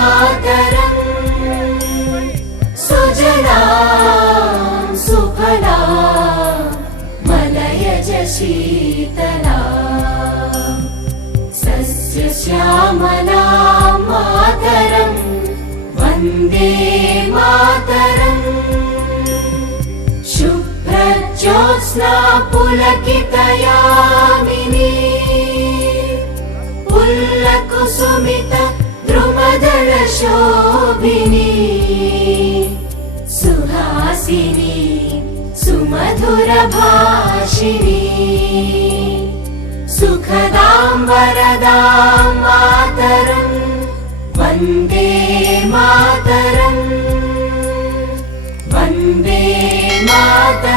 मातरम् सुजलां सुफलां मलयज शीतलां सस्यश्यामलां मातरं वन्दे मातरम् शुभ्रज्योत्स्ना पुलकितयामिनी पुल्लकुसुमित द्रुमदलशोभिनी सुहासिनी सुमधुरभाषिणी सुखदां वरदां मातरं वन्दे मातरम् वन्दे मातरम्।